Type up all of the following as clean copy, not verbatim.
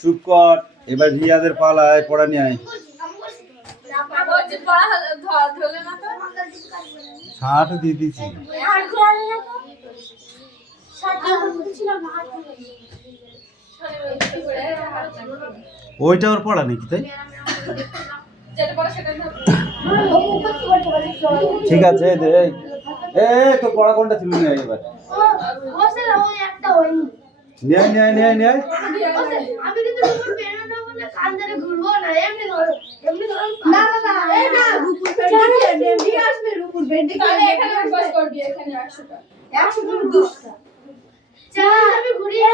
চুপ কর, এবার রিয়াদের পালায় পড়া নিয়ে আয়। ষাট দিয়ে দিচ্ছি। ওইটা ওর পড়া নাকি তাই? ঠিক আছে দে। তো পড়া কোনটা ছিল নিয়ে এবার নিয়ে নিয়ে নিয়ে নিয়ে আমি কিন্তু রূপুর বেরোনো বলে কান ধরে ঘুরবো না, এমনি ধরো এমনি ধরো না না না এই না রূপুর বেন্ডি এমনি আসবে রূপুর বেন্ডি তাহলে এখানে বস করবি এখানে 100 টা 100 টা 200 টা চল আমি ঘুরিয়ে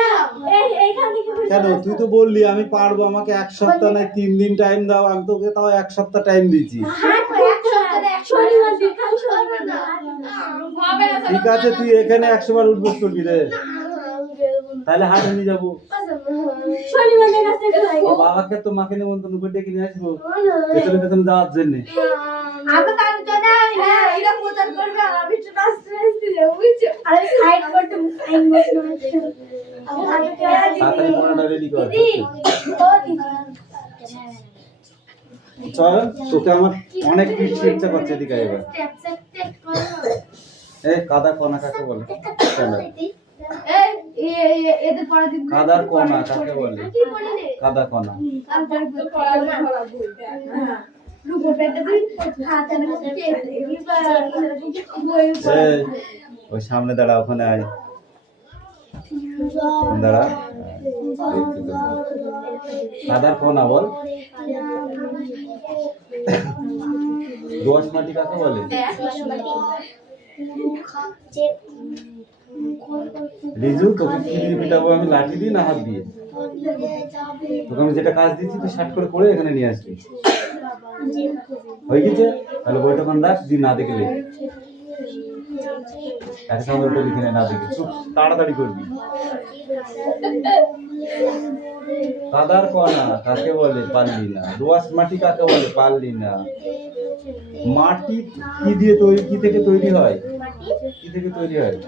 এইখান থেকে কেন তুই তো বললি আমি পারবো, আমাকে এক সপ্তাহ না 3 দিন টাইম দাও, আমি তোকে তাও এক সপ্তাহ টাইম দিয়েছি। হ্যাঁ এক সপ্তাহে 100 বার খালি হবে না হবে না। ঠিক আছে তুই এখানে 100 বার উঠবস করবি রে, তাহলে হাটে নিয়ে যাবো। বাবাকে তো মাকে নেমন্তন্ন করে ডেকে নিয়ে আসবো পেছনে পেছনে যাওয়ার জন্য। চল তোকে আমার অনেক কিছু ইচ্ছা করছে, এদিকে এবার এই কাদা কণা কাকে বলে? কাদার কণা কাকে বলে? কাদা কণা ওই সামনে দাঁড়া, ওখানে আয় দাঁড়া। কাদার কণা বল। দোআঁশ মাটি কাকে বলে? রিজু তোকে কি দিয়ে পিটাবো আমি, লাঠি দিয়ে না হাত দিয়ে? তোকে আমি যেটা কাজ দিচ্ছি তুই শার্ট করে পরে এখানে নিয়ে আসবি, হয়ে গেছে? তাহলে বইটা কোন রাখ দি, না দেখে লিখ, একসঙ্গে ওটা লিখে না দেখে চুপ তাড়াতাড়ি করবি। কাদার কণা কাকে বলে? পারলি না। দোআঁশ মাটি কাকে বলে? পারলি না। মাটি কি দিয়ে তৈরি, কি থেকে তৈরি হয়? কি থেকে তৈরি হয়?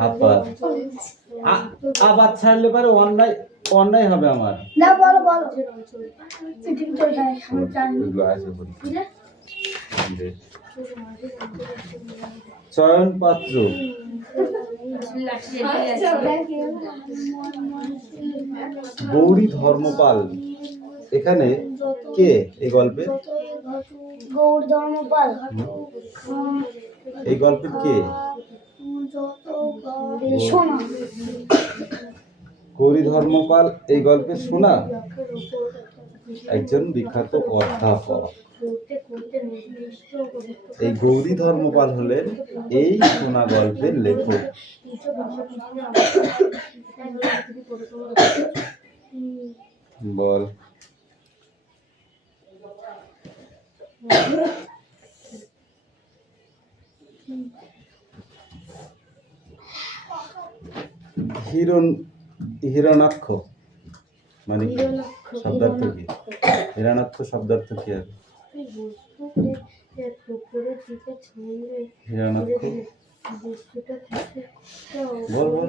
হাত পা আবার ছাড়লে পারে অন্যায় অন্যায় হবে আমার। না বলো বলো চয়ন পাত্র গৌরী ধর্মপাল এখানে কে এই গল্পে? গৌরী ধর্মপাল এই গল্পের কে? গৌরী ধর্মপাল এই গল্পের শোনা একজন বিখ্যাত অধ্যাপক। এই গৌরী ধর্মপাল হলেন এই শোনা গল্পের লেখক। বল হিরণাক্ষ মানে শব্দার্থ কি? হিরণাক্ষ শব্দার্থ কি হবে? হিরণাক্ষ বল বল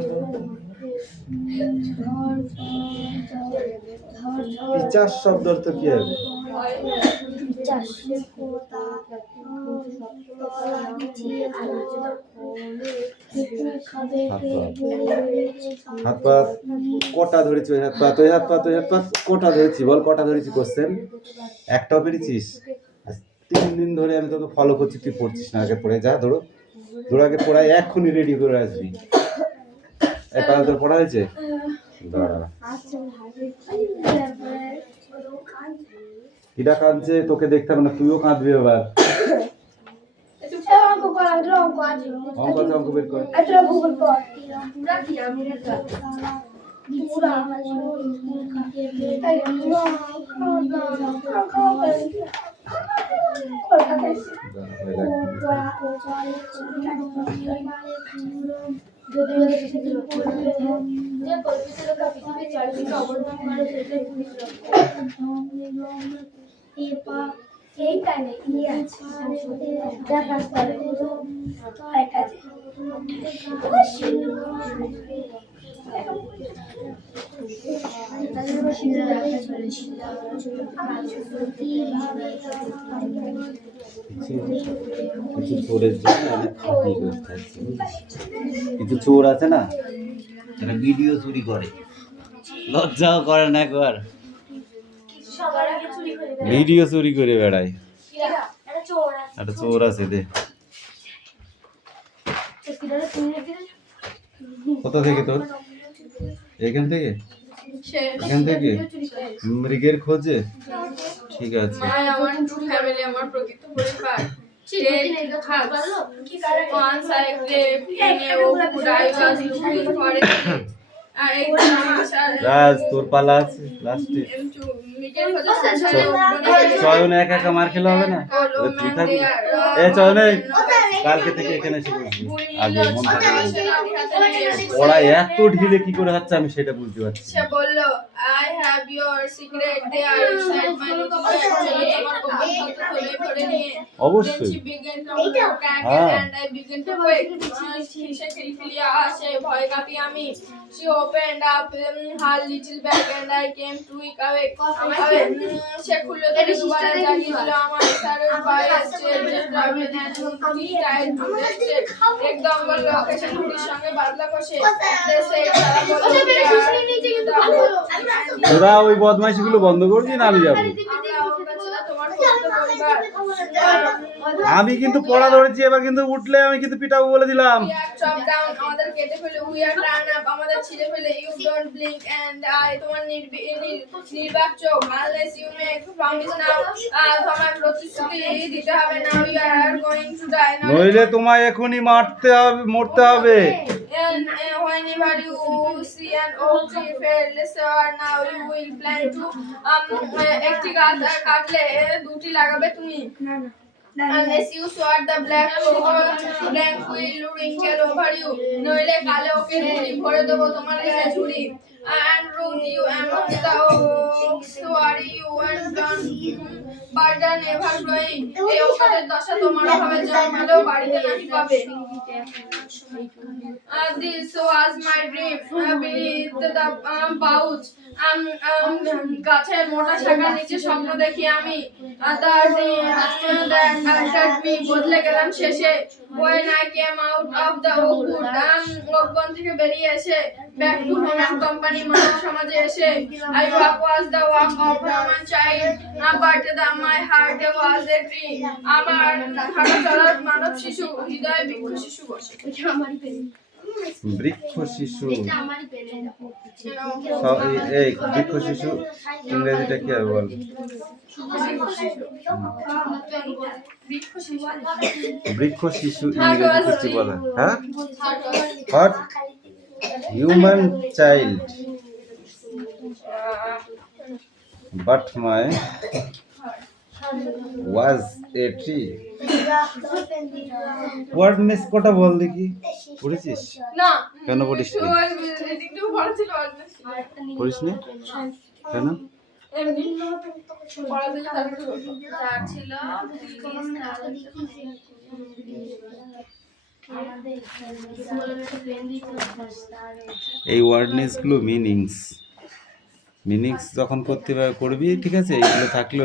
পিচাস শব্দার্থ কি হবে? হাত পা কটা ধরেছি? ওই হাত পা তুই হাত পা তুই হাত পা কটা ধরেছি বল, কটা ধরেছি? কোশ্চেন একটাও পেরেছিস? 3 দিন ধরে আমি তোকে ফলো করছি, তুই পড়ছিস না। আগে পড়ে যা, ধরো ধরো আগে পড়াই, এক্ষুনি রেডি করে আসবি। কাল তোর পড়া হয়েছে? দাঁড়া কিটা কাঁদছে তোকে দেখতে হবে না, তুইও কাঁদবি এবার। অঙ্ক আছে, অঙ্ক বের কর। এইখানে ইয়ে আছে দেখা করে এটা আছে কিছু চোরের জন্য অনেক খাটনি করতে হচ্ছে। কিছু চোর আছে না, তারা ভিডিও চুরি করে, লজ্জাও করে না একবার, ভিডিও চুরি করে বেড়ায়। একটা চোর আছে দে। কোথা থেকে তোর? এখান থেকে? এখান থেকে মৃগের খোঁজে? ঠিক আছে। আমার টু ফ্যামিলি, আমার প্রকৃত পরিবার। Once I lived in a wood, I was looking for a রাজ তোর পালা আছে লাস্টে। চয়ন একা একা মার খেলে হবে না, তুই থাকবি। এ চয়ন, কালকে থেকে এখানে এসে বসবি। আগে মন থাকে ওরা এত ঢিলে কি করে হচ্ছে আমি সেটা বুঝতে পারছি। সে বলল, I have your secret there inside my little bag. আমার গোপন তথ্য খুলে ভরে নিয়ে অবশ্যই। Then she began to crackle and I began to quake. সে খিলখিলিয়ে আসে, ভয় কাঁপি আমি। She opened up her little bag and I came to wake awake. সে খুললো তো দুবার জাগিয়ে দিল আমার স্যারের পায়ে স্টেজে ট্রাভেল এন্ড টাইট ড্রেসে একদম বলল ওকে সে ঘুড়ির সঙ্গে বাদলা কষে দেশে তারা বলল তোরা ওই বদমাইশি গুলো বন্ধ করবি না আমি যাবো। আমি কিন্তু পড়া ধরেছি, এবার কিন্তু উঠলে আমি কিন্তু পিটাবো বলে দিলাম। আমাদের কেটে ফেলে উই আর টার্ন আপ, আমাদের ছিঁড়ে ফেলে you don't blink and I তোমার নির্বাক চোখ unless you make promise now, তোমার প্রতিশ্রুতি দিতে হবে না, we are going to die now, নইলে তোমায় এখনি মরতে হবে। and whenever you see an oak tree fell or now you will plan to একটি গাছ কাটলে দুটি লাগাবে তুমি, unless you swat the blank will wrinkle over you, নইলে কালে ওকে ঝুড়ি ভরে দেবো তোমার গায়ে ঝুড়ি, and root you among the oaks, worry you and don't burden ever growing, এই ওষুধের দশা তোমার হবে জন্মালেও বাড়িতে নাকি পাবে। This was my dream beneath the pouch. গাছের মোটা শাখার নিচে স্বপ্ন দেখি আমি। বদলে গেলাম শেষে। When I came out of the oak wood, ওকবন থেকে বেরিয়ে এসে back to home company মানব সমাজে এসে I was the walk of human child, but my heart was a tree. আমার হাঁটা চলার মানব শিশু, হৃদয়ে বৃক্ষ শিশু বসে। বৃক্ষ শিশু, এই বৃক্ষ শিশু ইংরেজিটা কি হবে বল? বৃক্ষ শিশু ইংরেজিতে কি বলে? হ্যাঁ, hot human child, but my was a tree. ওয়ার্ডনেস কটা বল দেখি, পড়েছিস? না, কেন পড়িস না? একটু পড়া ছিল, পড়িস না কেন? এমনি পড়া ছিল, তারপরে যার ছিল এই ওয়ার্ডনেস গুলো মিনিংস যখন করতে করবি, ঠিক আছে, এইগুলো থাকলে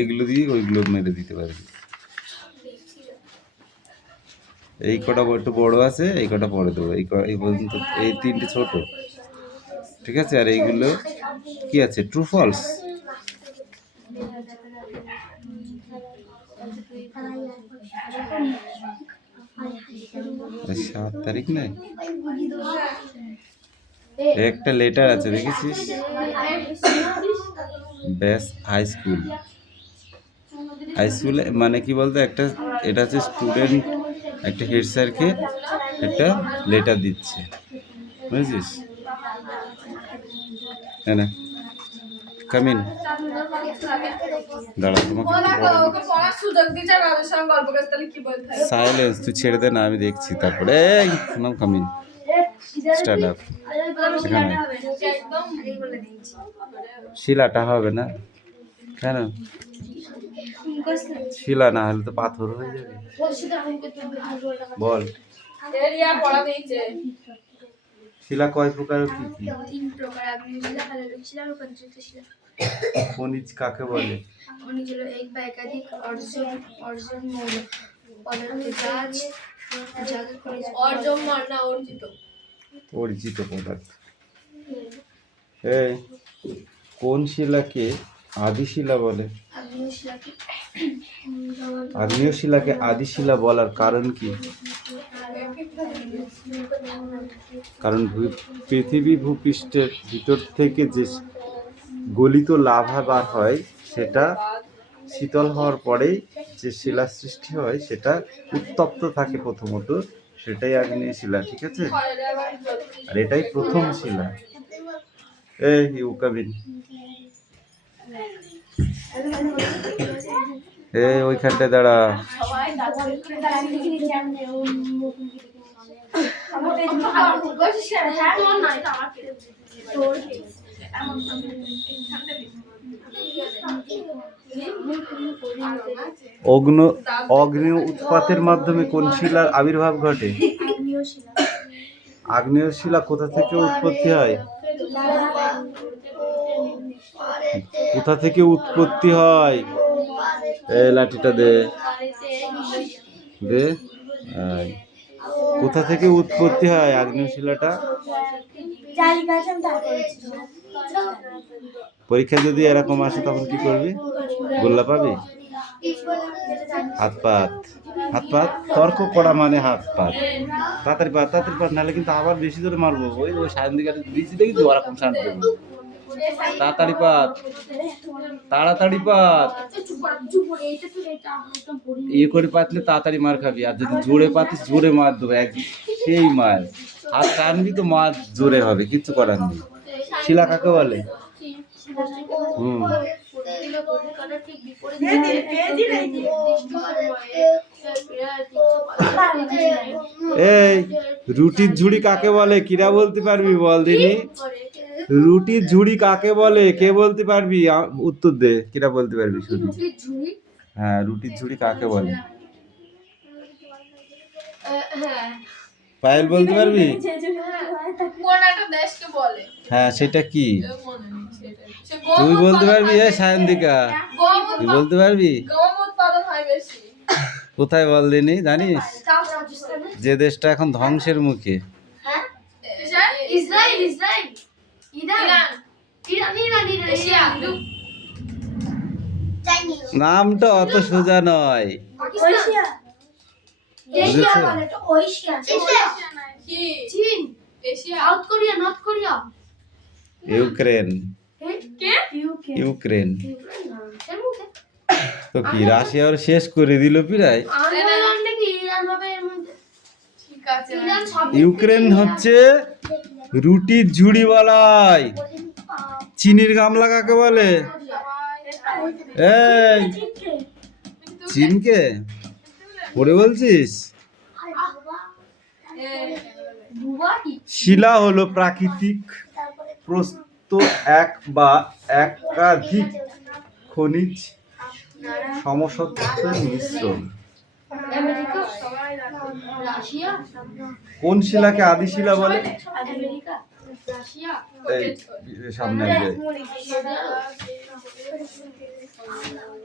এইগুলো দিয়ে ওইগুলো মেরে দিতে পারবি। এই কটা একটু বড় আছে, এই কটা পরে দেবো, এই পর্যন্ত এই তিনটে ছোট, ঠিক আছে। আর এইগুলো কি আছে, ট্রু ফলস। 7 তারিখ নাই, একটা লেটার আছে দেখেছিস? ব্যাস হাই স্কুল মানে কি বলতো, একটা এটা হচ্ছে স্টুডেন্ট একটা হেড স্যারকে একটা লেটার দিচ্ছে, বুঝেছিস? হ্যাঁ না, কামিন দাঁড়া, তোমাকে সাইলেন্স, তুই ছেড়ে দে না, আমি দেখছি। তারপরে কামিন স্টার্ট আপ, এখানে শিলাটা হবে না কেন? শিলা না হলে তো পাথর হয়ে যাবে। বল এরিয়া পড়া দিয়েছে। শিলা কয় প্রকার ও কি কি? 3 প্রকার: আগ্নেয় শিলা, পাললিক শিলা, রূপান্তরিত শিলা। খনিজ কাকে বলে? খনিজ হলো এক বা একাধিক অর্জন মৌল পদার্থ গাছ যাকে খনিজ অর্জন না অর্জিত। অর্জিত পদার্থ। এই কোন শিলাকে আদি শিলা বলে? আগ্নেয় শিলাকে আগ্নেয় শিলাকে আদি শিলা বলার কারণ কি? কারণ পৃথিবী ভূপৃষ্ঠের ভিতর থেকে যে গলিত লাভা বার হয় সেটা শীতল হওয়ার পরেই যে শিলা সৃষ্টি হয় সেটা উত্তপ্ত থাকে প্রথমত, সেটাই আগ্নেয় শিলা। ঠিক আছে, আর এটাই প্রথম শিলা। এই ইউকাবিন, এই ওইখানটায় দাঁড়া। অগ্নি উৎপাতের মাধ্যমে কোন শিলার আবির্ভাব ঘটে? আগ্নেয় শিলা কোথা থেকে উৎপত্তি হয়? কোথা থেকে উৎপত্তি হয়? এই লাঠিটা দে দে। কোথা থেকে উৎপত্তি হয় আগ্নেয় শিলাটা? পরীক্ষা যদি এরকম আসে তখন কি করবি? গোল্লা পাবি? হাত পাত, হাত পাত, তর্ক করা মানে হাত পাত। তাড়াতাড়ি পাত, তাড়াতাড়ি পাত, নাহলে কিন্তু আবার বেশি জোরে মারবো। ওই ওই সায়ন দিকে দিয়েছি দেখি তো ওরকম শান্ত দেবো। তাড়াতাড়ি পাত, তাড়াতাড়ি পাত। ইয়ে করে পাতলে তাড়াতাড়ি মার খাবি, আর যদি জোরে পাতিস জোরে মার দেবো, এক সেই মার। হাত টানবি তো মার জোরে হবে, কিচ্ছু করার নেই। শিলা কাকে বলে? এই রুটির ঝুড়ি কাকে বলে? কিরা বলতে পারবি? বল দিনি, রুটির ঝুড়ি কাকে বলে? কে বলতে পারবি? উত্তর দে, কিরা বলতে পারবি শুধু? হ্যাঁ, রুটির ঝুড়ি কাকে বলে? পায়েল বলতে পারবি? কোন একটা দেশকে বলে? হ্যাঁ, সেটা কি তুই বলতে পারবি? এই সায়ন্তিকা, তুই বলতে পারবি? গম উৎপাদন হয় বেশি। কোথায় বল দিনি, জানিস? যে দেশটা এখন ধ্বংসের মুখে। Israel, Israel, Iran, Iran, Iran, Asia, নামটা অত সোজা নয়, এশিয়া, এশিয়া বলে তো এশিয়া, কি? চীন, Asia, south Korea, north Korea, Ukraine. কে? ইউক্রেন তো কি রাশিয়া ওর শেষ করে দিল প্রায়। আন্দোলন নাকি ইরান হবে এর মধ্যে। ঠিক আছে। ইউক্রেন হচ্ছে রুটির ঝুড়ি বলায়। চিনির গামলা কাকে বলে? এই চীনকে পড়ে বলছিস? শিলা হলো প্রাকৃতিক প্রস্তুত এক বা একাধিক খনিজ সমসত্বের মিশ্রণ। আমেরিকা, রাশিয়া, কোন শিলাকে আদি শিলা বলে? আমেরিকা, রাশিয়া, এই সামনে আসবে।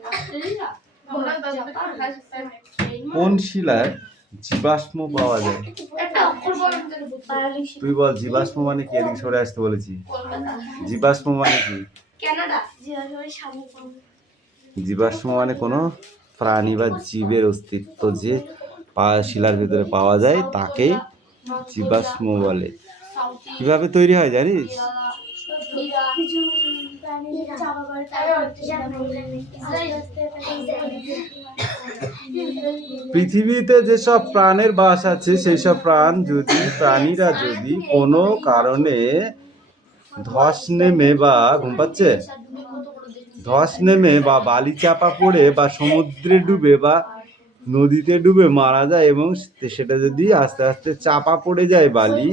অস্ট্রেলিয়া, কোন শিলায় জীবাশ্ম পাওয়া যায়? একটা অক্ষর বলেন তো। তুই বল জীবাশ্ম মানে কি? এদিকে সরে আসতে বলেছি। কলকাতা, জীবাশ্ম মানে কি? কানাডা, জিওলজি সামনে পড়বে। জীবাশ্ম মানে কোনো প্রাণী বা জীবের অস্তিত্ব যে শিলার ভিতরে পাওয়া যায় তাকেই জীবাশ্ম বলে। কিভাবে তৈরি হয় জানিস? পৃথিবীতে যেসব প্রাণের বাস আছে সেই সব প্রাণীরা যদি কোনো কারণে ধস নেমে বা ঘুম পাচ্ছে, ধস নেমে বা বালি চাপা পড়ে বা সমুদ্রে ডুবে বা নদীতে ডুবে মারা যায় এবং সেটা যদি আস্তে আস্তে চাপা পড়ে যায় বালি,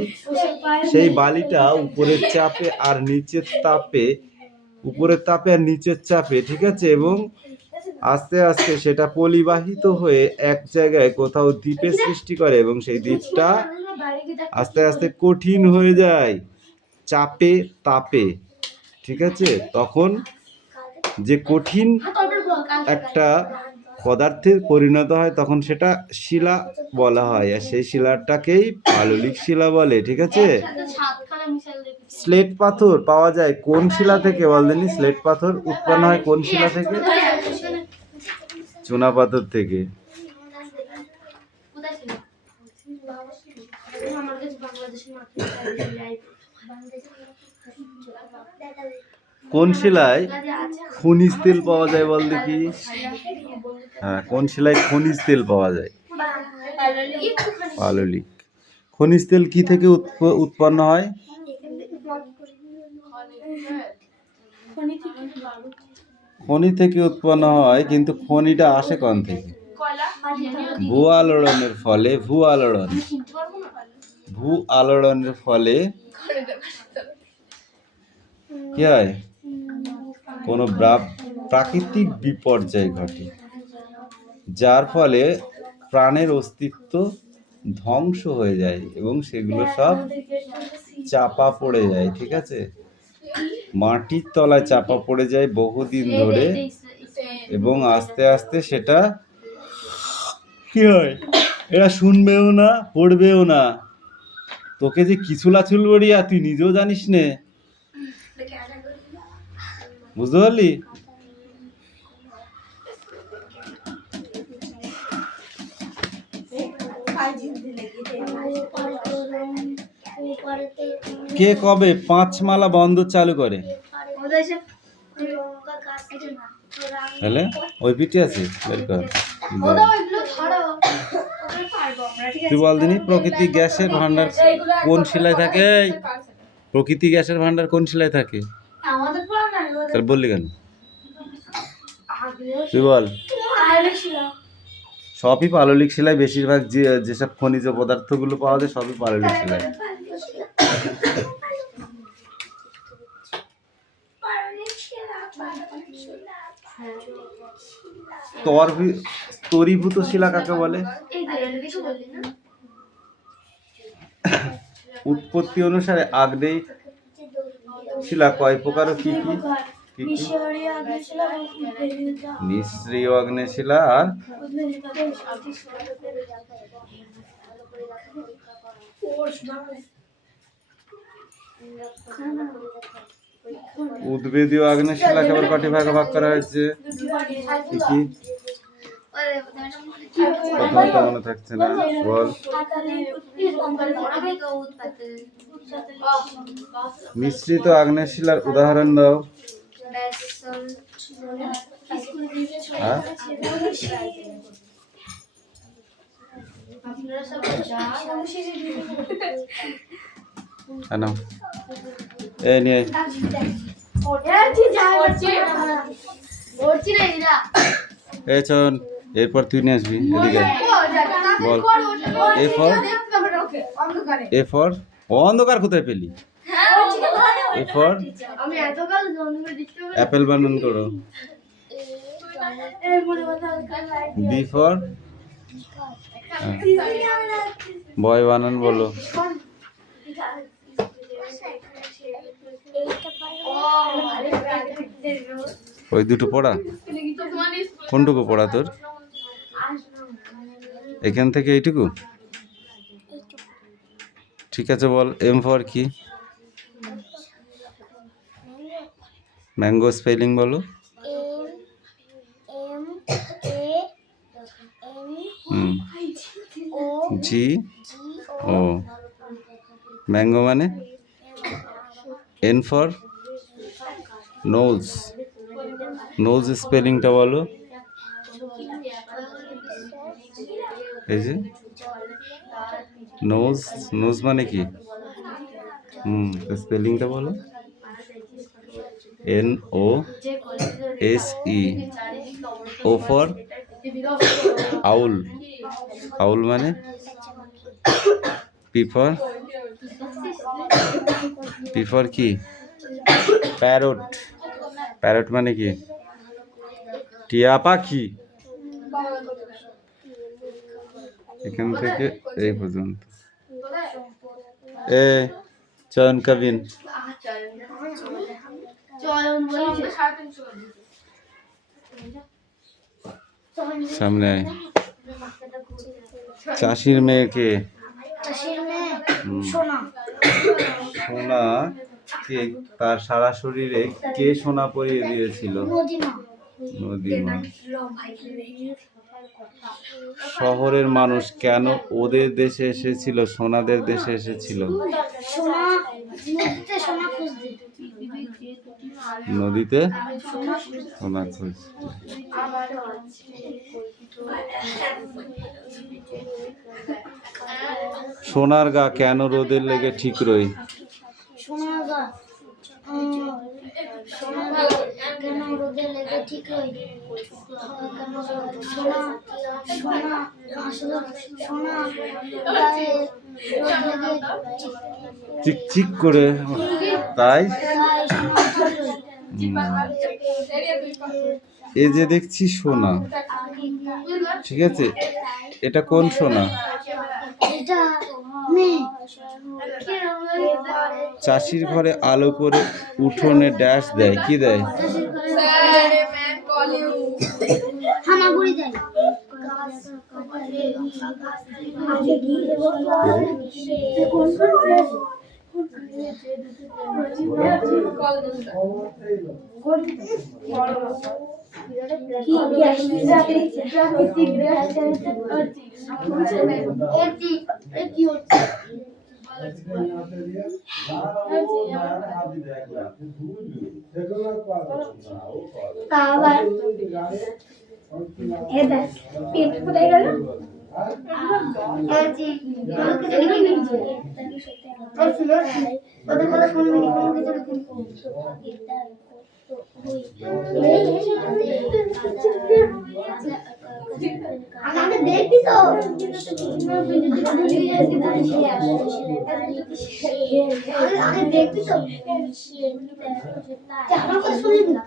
সেই বালিটা উপরের চাপে আর নিচের তাপে, উপরের তাপে আর নিচের চাপে, ঠিক আছে, এবং আস্তে আস্তে সেটা পলিবাহিত হয়ে এক জায়গায় কোথাও দ্বীপের সৃষ্টি করে এবং সেই দ্বীপটা আস্তে আস্তে কঠিন হয়ে যায় চাপে তাপে, ঠিক আছে? তখন যে কঠিন একটা পদার্থে পরিণত হয় তখন সেটা শিলা বলা হয়, আর সেই শিলাটাকেই পাললিক শিলা বলে, ঠিক আছে? স্লেট পাথর পাওয়া যায় কোন শিলা থেকে বলদেনি? স্লেট পাথর উৎপন্ন হয় কোন শিলা থেকে? চুনা পাথর থেকে। কোন শিলায় খনিজ তেল পাওয়া যায় বল দেখি? হ্যাঁ, কোন শিলায় খনিজ তেল পাওয়া যায়? পাললিক। খনিজ তেল কি থেকে উৎপন্ন হয়? খনি থেকে উৎপন্ন হয়, কিন্তু খনিটা আসে কোন থেকে? ভূ আলোড়নের ফলে কি হয়? কোনো প্রাকৃতিক বিপর্যয় ঘটে, যার ফলে প্রাণের অস্তিত্ব ধ্বংস হয়ে যায় এবং সেগুলো সব চাপা পড়ে যায়, ঠিক আছে? মাটির তলায় চাপা পড়ে যায় বহুদিন ধরে এবং আস্তে আস্তে সেটা কি হয়? এরা শুনবেও না, পড়বেও না। তোকে যে কিছুলাচুল বড়িয়া তুই নিজেও জানিস নে, বুঝতে পারলি? কে কবে 5 মালা বন্দর চালু করে? তাহলে ওই পিঠে আছে, বের কর। তুই বল দিনি প্রকৃতি গ্যাসের ভান্ডার কোন শিলায় থাকে? প্রকৃতি গ্যাসের ভান্ডার কোন শিলায় থাকে? তাহলে বললি কেন? তুই বল। সবই পাললিক শিলায়, বেশিরভাগ যেসব খনিজ পদার্থগুলো পাওয়া যায় সবই পাললিক শিলায়। স্তরীভূত শিলা কাকে বলে? উৎপত্তি অনুসারে আগ্নেয় শিলা কয় প্রকার ও কি কি? নিঃস্রীয় আগ্নেয় শিলা আর উদ্ভিদীয় আগ্নেয় শিলাকে আবার কটি ভাগে ভাগ করা হয়েছে? কি কি? প্রথমটা মনে থাকছে না, বল। মিশ্রিত আগ্নেয় শিলার উদাহরণ দাও। হ্যাঁ, এই নিয়ে এই চল, এরপর তুই নিয়ে আসবি এদিকে, বল। এ ফর অন্ধকার কোথায় পেলি? এ ফর অ্যাপেল বানান করো। বি ফর বয় বানান বলো। ওই দুটো পড়া, কোনটুকু পড়া তোর? এখান থেকে এইটুকু, ঠিক আছে বল। এম ফর কি? ম্যাঙ্গো স্পেলিং বলো। জি ও, ম্যাঙ্গো মানে? এন ফর নোজ, নোজ স্পেলিংটা বলো। এই যে নোজ, নোজ মানে কি? স্পেলিংটা বলো। NOSE। ও ফর আউল, আউল মানে? পি ফর কি? প্যারট, প্যারট মানে কি? টিয়া পাখি এখান থেকে এই পর্যন্ত। এ চয়ন কাবিন সামনে আয়। চাষির মেয়েকে সোনা কে তার সারা শরীরে কে সোনা পরিয়ে দিয়েছিল? নদীমা। শহরের মানুষ কেন ওদের দেশে এসেছিল, সোনাদের দেশে এসেছিল? নদীতে সোনা খুঁজতে। সোনার গা কেন রোদের লেগে ঠিক রই? সোনার গা কেন রোদে লেগে ঠিক হয়? সোনা গায়ে রোদ লেগে চিকচিক করে তাই। এই যে দেখছি সোনা, ঠিক আছে, এটা কোন সোনা? চাষির ঘরে আলো করে উঠোনে ড্যাশ দেয়, কি দেয়? হামাগুড়ি দেয়। কোথায় গেল? ওদের কথা শুনবি না, কোনো কিছু আমাকে দেখবি তো? আগে দেখবি তো? আমার কথা শুনবি না?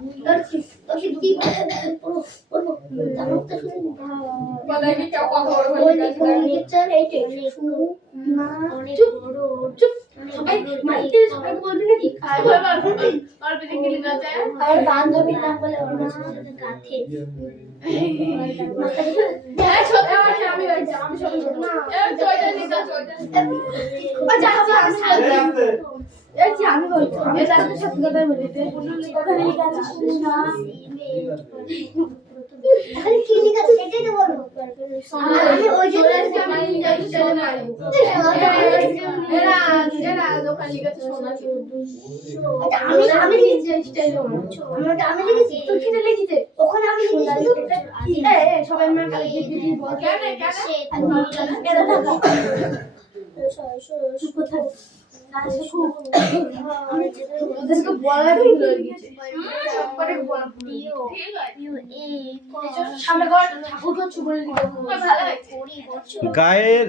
তোকে কি বলবো? আমার কথা শুনবি না? চুপ সবাই মাইকে সবাই বলবি নাকি? আর বান্ধবীর নাম বলে ওর সাথে কাঁথে। আমি বলছি আমি তাদের সাথে কথা বলি ওখানে লিখে আছে না এখানে কি লিখে আছে সেটাই তো বলবো। আমি ওই জন্য আমি লিখেছি তুই কি লিখেছে ওখানে আমি লিখেছি সবাই গায়ের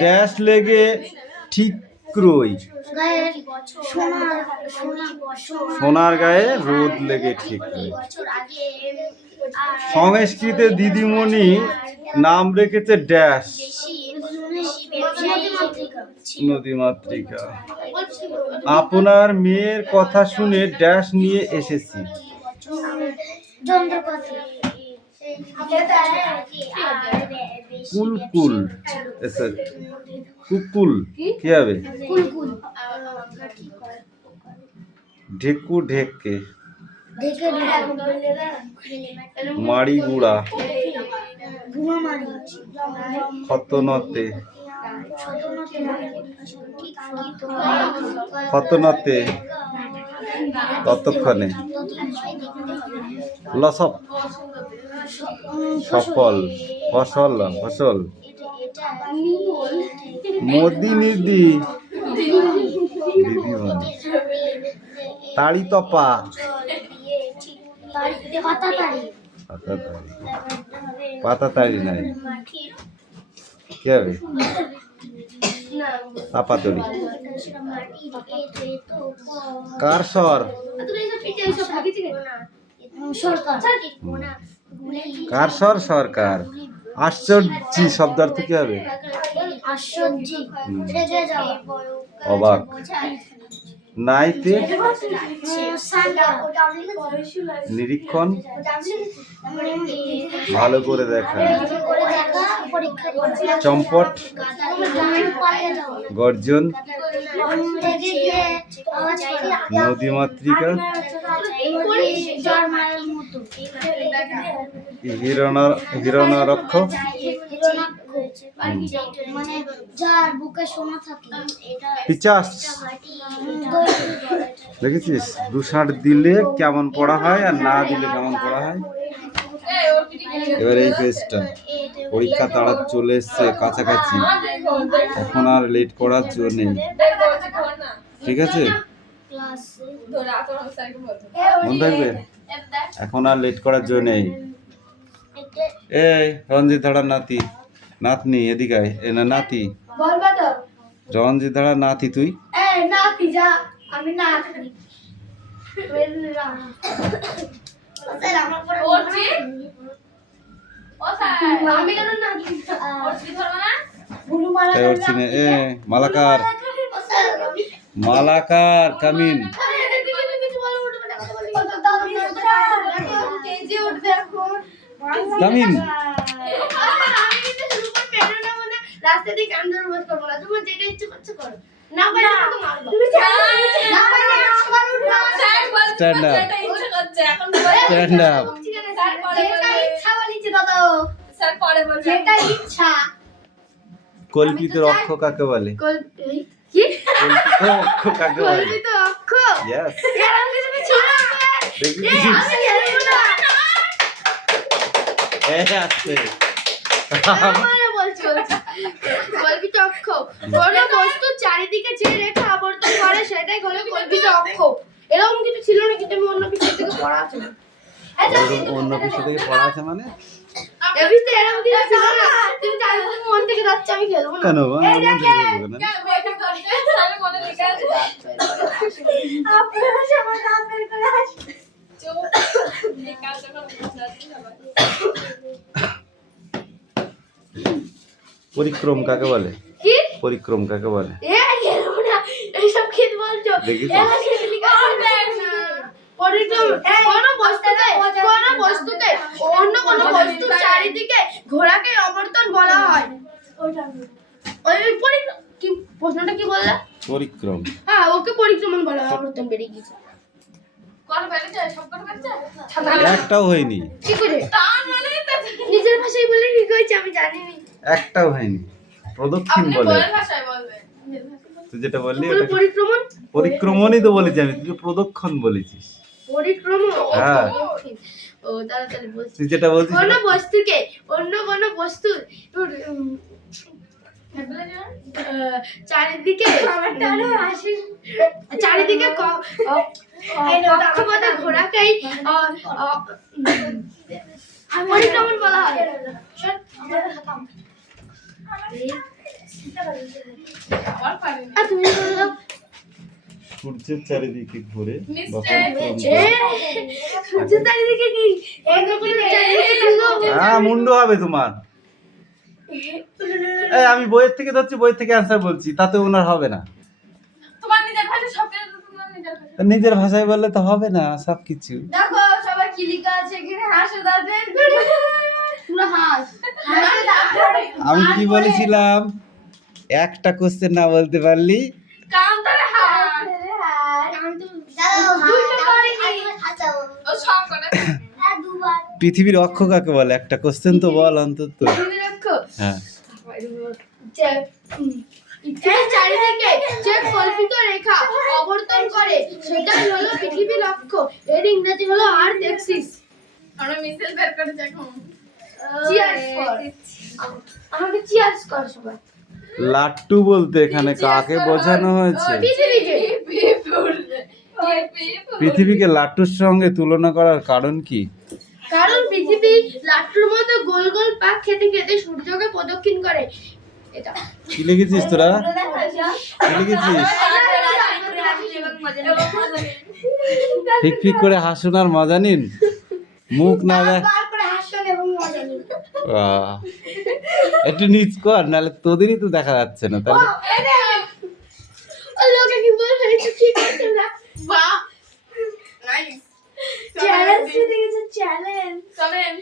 ড্যাশ লেগে ঠিক রই। সোনার গায়ে রোদ লেগে ঠিক রই। সংস্কৃতে দিদিমণি নাম রেখেছে ড্যাশ নদীমাতৃকা। আপনার মেয়ের কথা শুনে ড্যাশ নিয়ে এসেছি। কুলকুল কুকুল কি হবে? ঢেকু ঢেকে মাড়ি গুড়া খতনতে খতনতে ততক্ষণে লসপ সফল ফসল ফসল মোদি নিদি দিদিমণি তাড়ি তপা পাতা তাড়ি নাই কি হবে? তাপাতড়ি কার স্বর? কার স্বর? সরকার। আশ্চর্য শব্দার্থ কি হবে? আশ্চর্য, রেগে যাওয়া, অবাক। নাইতে নিরীক্ষণ, ভালো করে দেখা। চম্পট, গর্জন, নদীমাতৃকা, হিরণ্যরক্ষ, মানে যার বুকে সোনা থাকে, পিচাস। দেখেছিস 2 দিলে কেমন পড়া হয় আর না দিলে কেমন পড়া হয়। এবার এই পেজটা, পরীক্ষা তাড়া চলে এসছে কাছাকাছি, এখন আর লেট করার জন্য নেই, ঠিক আছে? মনে থাকবে, এখন আর লেট করার জন্য নেই। এই রঞ্জিত ধাড়ার নাতি, নাতনি এদিকে আয়। এ না নাতি, বলবা তো রঞ্জিত ধাড়ার নাতি তুই। এই নাতি যা, আমি নাতি স্যার আমার পরে ওরছি ও স্যার আমি কেন নাতি ওরছি ধরবা না বুলু মারা এই উঠছি না। এ মালাকার, ও স্যার আমি মালাকার কামিন। কিছু বলে উঠবে না, কথা বলি তো দাও কেজি উঠবে এখন কামিন। আমি কিন্তু রূপা পেরো না মানে রাস্তা দিয়ে কান ধরে বস করব না, তুমি যেটা ইচ্ছে করছো করো, না পারলে তো মারবো, তুমি না পারলে ইচ্ছে করো না, স্যার বল Stand up. যেটা ইচ্ছে করছে এখন স্ট্যান্ড আপ। যেটা ইচ্ছা বলিছে দাদা, স্যার পরে বলবে যেটা ইচ্ছা। কল্পিত অক্ষ কাকে বলে? কি কল্পিত অক্ষ কাকে বলে? কল্পিত অক্ষর? ইয়েস। এরকম কিছু ছিল না। দেখেছিস? আমি জানি না। এই আসছে। আমারে বলছো কল্পিত অক্ষর কোন বস্তু চারিদিকে যে রেখা আবর্তন করে সেটাই হলো কল্পিত অক্ষর। এরকম কিছু ছিল না, কিন্তু আমি অন্য কিছু থেকে পড়া আছে। এরকম অন্য কিছু থেকে পড়া আছে মানে? এবিতে এরকম কিছু ছিল না, তুমি জানো তুমি মন থেকে যাচ্ছে, আমি খেলবো না। কেন বা? এই আমার মন থেকে বলবো না। কেন বইটা করতে স্যার মনে লিখে আছে আপনারা সবাই রাত বের করে আসুন। চুপ লেখা আছে না বুঝাচ্ছি সবাই পরিক্রম কাকে বলে? কি পরিক্রম কাকে বলে? এই খেলবো না, এইসব খেত বলছো। দেখিস? এরা খেতে লিখা আছে না। পরিক্রম কোন বস্তুতে অন্য কোন বস্তুর চারিদিকে ঘোরাকে আবর্তন বলা হয়। ওই পরিক্রম কি, প্রশ্নটা কি বললা? পরিক্রম। হ্যাঁ, ওকে পরিক্রমণ বলা হয়। আবর্তন বেরিয়ে গেছে। কোন বেরিয়ে যায় সব করে বেরিয়ে একটাও হয়নি। কি করে? তার মানে নিজের ভাষায় বলে কি কইছে আমি জানি না। একটাও হয়নি। প্রদক্ষিণ আপনি বলে। বইয়ের ভাষায় বলবেন তুই যেটা বললি বলে ওটা পরিক্রমণ, পরিক্রমণই তো বলেছি আমি, তুই তো প্রদক্ষিণ বলেছিস। পরিক্রমণ। হ্যাঁ। ও তাড়াতাড়ি বলছি। তুই যেটা বলছিস কোন সেটা- বস্তুকে অন্য কোন বস্তুর চারিদিকে চারিদিকে কক্ষপথে ঘোরাকেই পরিক্রমণ বলা হয়। আবার পারি না আর তুমি বলো সূর্যের চারিদিকে ঘুরে বা নিশ্চয়। পরিক্রম এ, করে। সূর্যের চারিদিকে কি অন্য কোন চারিদিকে ঘুরো? হ্যাঁ, মুন্ডু হবে তোমার। এই আমি বইয়ের থেকে ধরছি, বইয়ের থেকে অ্যান্সার বলছি, তাতে ওনার হবে না। তোমার নিজের ভাষা সব কিছু তোমার নিজের ভাষা তা নিজের ভাষায় বললে তো হবে না সবকিছু। দেখো সবাই কি লেখা আছে এখানে, হাসো দাঁতে পুরো হাস হাসে দাঁতে। আমি কি বলেছিলাম? একটা কোশ্চেন না বলতে পারলি কান ধরে হাত আমি তো দুটো করে হাসাও ও সব করে দুবার পৃথিবীর অক্ষ কাকে বলে? একটা কোশ্চেন তো বল অন্তত। তুমি রাখো হ্যাঁ, যে পৃথিবীর চারিদিকে যে কল্পিত রেখা আবর্তন করে সেটাই হলো পৃথিবীর অক্ষ। এর ইংরেজি হলো আর্থ অ্যাক্সিস। আমরা মিছিল বের করে দেখো চিয়ার্স কর, আমাকে চিয়ার্স কর সবাই। লাট্টু বলতে এখানে কাকে বোঝানো হয়েছে? পৃথিবীকে পৃথিবীকে লাট্টুর সঙ্গে তুলনা করার কারণ কি? কারণ পৃথিবী লাট্টুর মতো গোল গোল পাক খেতে খেতে সূর্যকে প্রদক্ষিণ করে। এটা কি লিখেছিস তোরা? কি লিখেছিস? ফিক ফিক করে হাসুন আর মজা নিন, মুখ না দেখ। আহ, একটু নিচ কর, নাহলে তোদেরই তো দেখা যাচ্ছে না তাহলে। ও লোকে কি বলবে এটা ঠিক আছে না বাহ নাইস চ্যালেঞ্জ দিতে গেছে চ্যালেঞ্জ চলেন